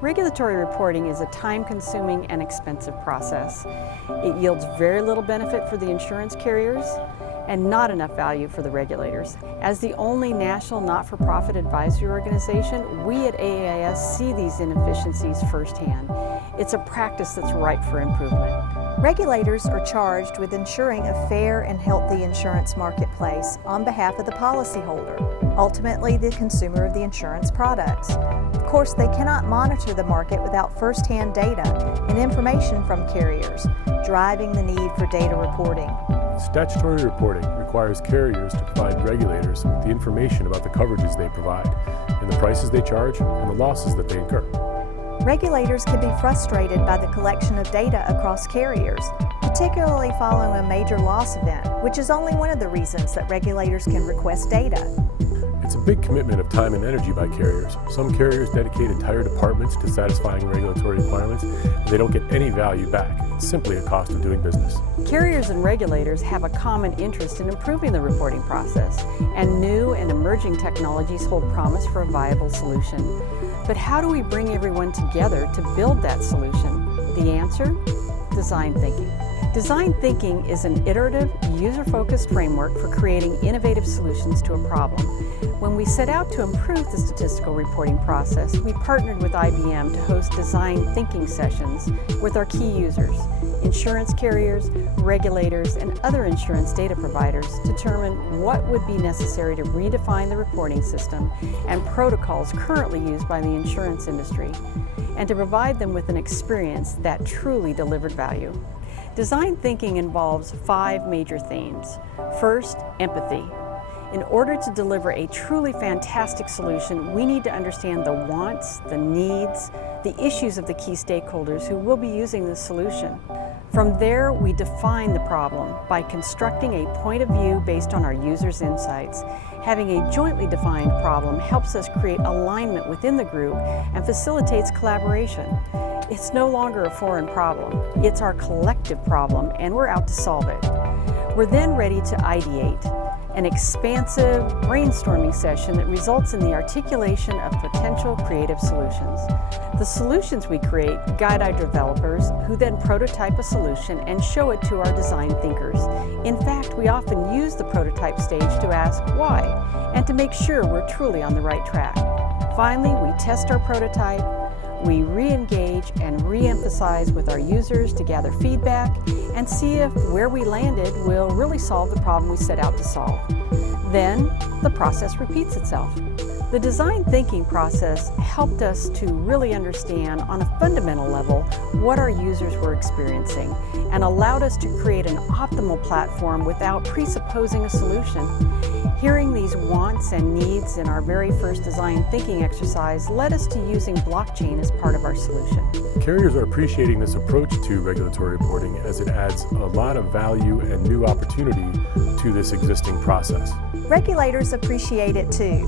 Regulatory reporting is a time-consuming and expensive process. It yields very little benefit for the insurance carriers and not enough value for the regulators. As the only national not-for-profit advisory organization, we at AAIS see these inefficiencies firsthand. It's a practice that's ripe for improvement. Regulators are charged with ensuring a fair and healthy insurance marketplace on behalf of the policyholder, ultimately the consumer of the insurance products. Of course, they cannot monitor the market without first-hand data and information from carriers, driving the need for data reporting. Statutory reporting requires carriers to provide regulators with the information about the coverages they provide, and the prices they charge, and the losses that they incur. Regulators can be frustrated by the collection of data across carriers, particularly following a major loss event, which is only one of the reasons that regulators can request data. It's a big commitment of time and energy by carriers. Some carriers dedicate entire departments to satisfying regulatory requirements, and they don't get any value back. It's simply a cost of doing business. Carriers and regulators have a common interest in improving the reporting process, and new and emerging technologies hold promise for a viable solution. But how do we bring everyone together to build that solution? The answer? Design thinking. Design thinking is an iterative, user-focused framework for creating innovative solutions to a problem. When we set out to improve the statistical reporting process, we partnered with IBM to host design thinking sessions with our key users, insurance carriers, regulators, and other insurance data providers to determine what would be necessary to redefine the reporting system and protocols currently used by the insurance industry, and to provide them with an experience that truly delivered value. Design thinking involves 5 major themes. First, empathy. In order to deliver a truly fantastic solution, we need to understand the wants, the needs, the issues of the key stakeholders who will be using the solution. From there, we define the problem by constructing a point of view based on our users' insights. Having a jointly defined problem helps us create alignment within the group and facilitates collaboration. It's no longer a foreign problem. It's our collective problem, and we're out to solve it. We're then ready to ideate, an expansive brainstorming session that results in the articulation of potential creative solutions. The solutions we create guide our developers, who then prototype a solution and show it to our design thinkers. In fact, we often use the prototype stage to ask why, and to make sure we're truly on the right track. Finally, we test our prototype, we re-engage and re-emphasize with our users to gather feedback and see if where we landed will really solve the problem we set out to solve. Then, the process repeats itself. The design thinking process helped us to really understand on a fundamental level what our users were experiencing and allowed us to create an optimal platform without presupposing a solution. Hearing these wants and needs in our very first design thinking exercise led us to using blockchain as part of our solution. Carriers are appreciating this approach to regulatory reporting as it adds a lot of value and new opportunity to this existing process. Regulators appreciate it too.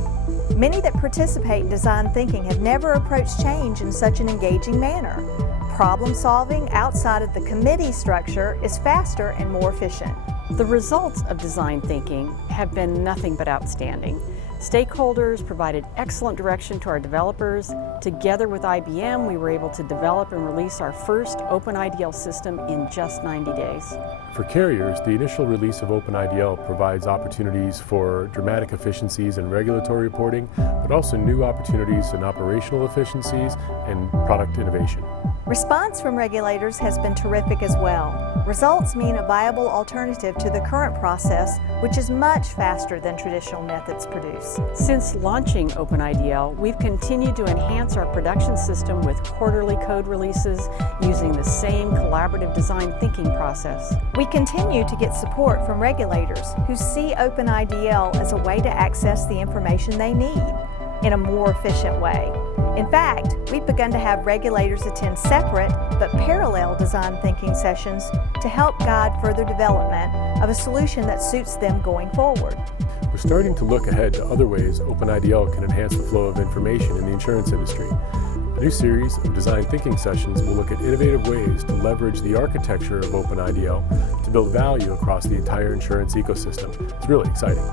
Many that participate in design thinking have never approached change in such an engaging manner. Problem solving outside of the committee structure is faster and more efficient. The results of design thinking have been nothing but outstanding. Stakeholders provided excellent direction to our developers. Together with IBM, we were able to develop and release our first openIDL system in just 90 days. For carriers, the initial release of openIDL provides opportunities for dramatic efficiencies in regulatory reporting, but also new opportunities in operational efficiencies and product innovation. Response from regulators has been terrific as well. Results mean a viable alternative to the current process, which is much faster than traditional methods produce. Since launching openIDL, we've continued to enhance our production system with quarterly code releases using the same collaborative design thinking process. We continue to get support from regulators who see openIDL as a way to access the information they need in a more efficient way. In fact, we've begun to have regulators attend separate but parallel design thinking sessions to help guide further development of a solution that suits them going forward. We're starting to look ahead to other ways openIDL can enhance the flow of information in the insurance industry. A new series of design thinking sessions will look at innovative ways to leverage the architecture of openIDL to build value across the entire insurance ecosystem. It's really exciting.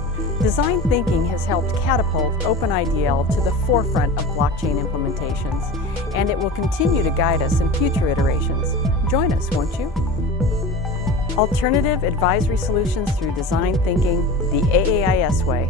Design thinking has helped catapult openIDL to the forefront of blockchain implementations. and it will continue to guide us in future iterations. Join us, won't you? Alternative Advisory Solutions through Design Thinking the AAIS way.